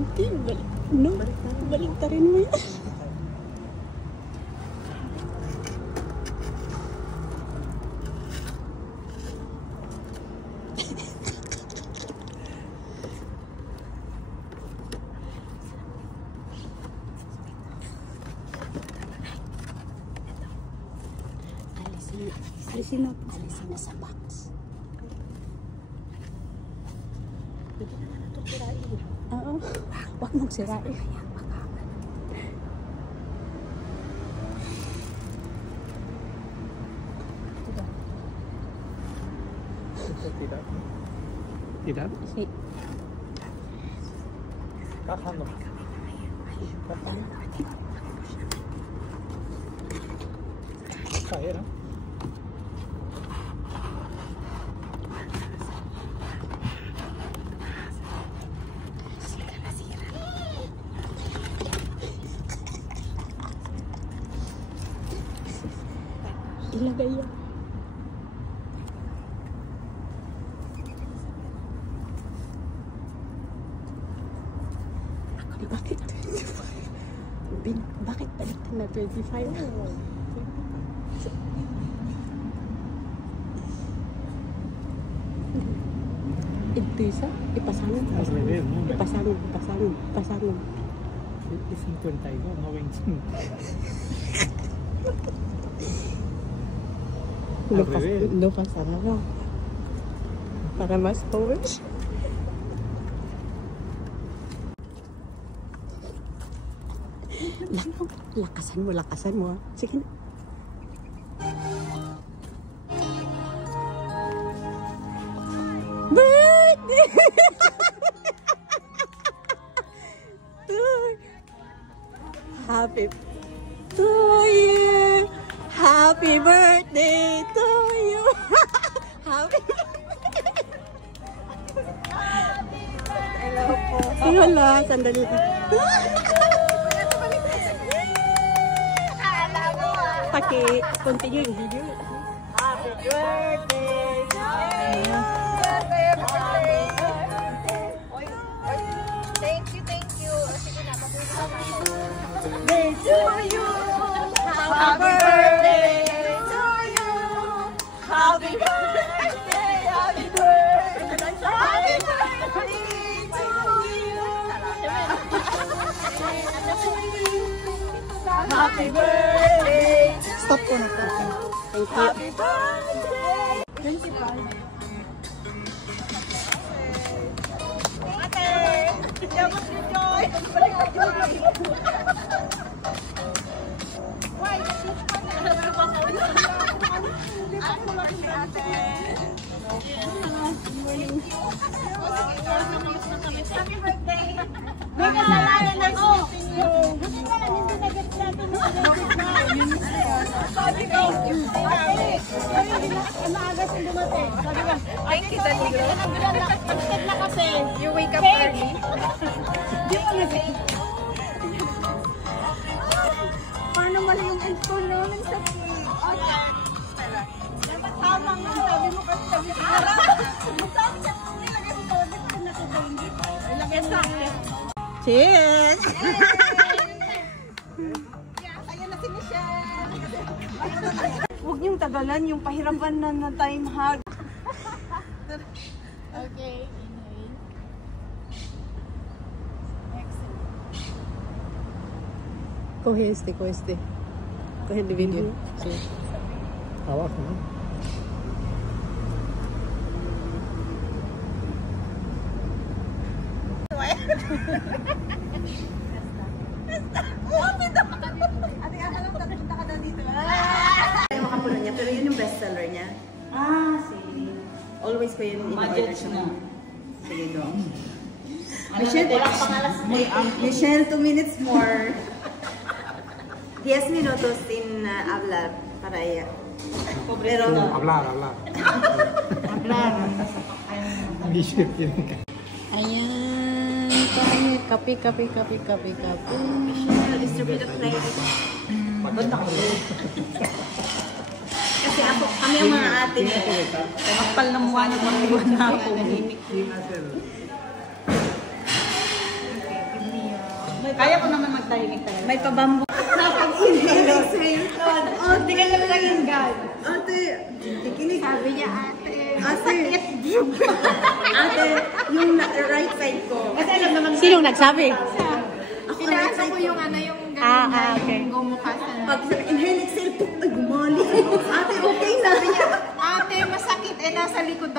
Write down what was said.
Hindi, no? Balik ta rin mo yan. Alisin na sa box. Hindi naman ito sirain. Oo. Huwag mong sirain. Tidak? Si. Kakano? Kaya na? Ilagay yan. Bakit 25? Bakit baliktad na 25? Ito isa? Ipasangin. Ipasangin. Es 52, no 25. Lo pasará. Para más pobres. Lakasan mo. Sige na. Birthday! Happy to you. Happy birthday to you. Happy birthday. Hello po. Wala, sandali. Continue yung video. Happy birthday to you. Thank you. Sige na, birthday to you. Happy birthday to you. Happy birthday. Happy birthday. Happy birthday to you. Happy birthday. Stop ko na po. Thank you. Happy birthday. Principal. Ate, dapat ni Joy. Balik ka Joy. Why? Happy birthday. May kasalanan ako. Gusto ko lang hindi nag-get natin. Sabi ko, maaga siyang dumating. Sabi ko, thank you, Danilo. Nag-get na kasi. You wake up early. Di mo nag-get. Paano mali yung phone namin sa dapat tama nga. Sabi mo kasi sabi ko. Sabi siya, nilagay mo talaga sa nakitaingit. Ilagay sa akin. Cheers! Kaya na si Michelle. Huwag niyong tagalan yung pahirapan na time hug. Okay, inhale. Coge este. Coge el video. Sí. Abajo, ¿no? Yung makapuno niya, pero yun yung bestseller niya. Sige. Always ko yun in-order siya. Sige, go. Michelle, 2 minutes more. 10 minutos sin hablar para ella. Pero... Hablar. Michelle tiene que... Ayan. Kape. Michelle, distribute the plate. Kasi ako, kami ang mga ate niya. Kapal na mukha niya pag iwan na ako. Kaya ko naman magtahimik talaga. May pabambo. Napag-inhale. Exhalation. Oh, Tingnan mo lang yung gun. ate, kikinig. Sabi niya, ate. Ate, ate, yung right side ko. Kasi alam naman. Sinong nagsabi? Ako ang right Pinaasa side ko ko. yung ano, yung gano'n niya, okay. yung gumukha sa Pag sa inhale, exhale, ay gumali. Ate, okay na. Ate, masakit. Eh, nasa likod ako.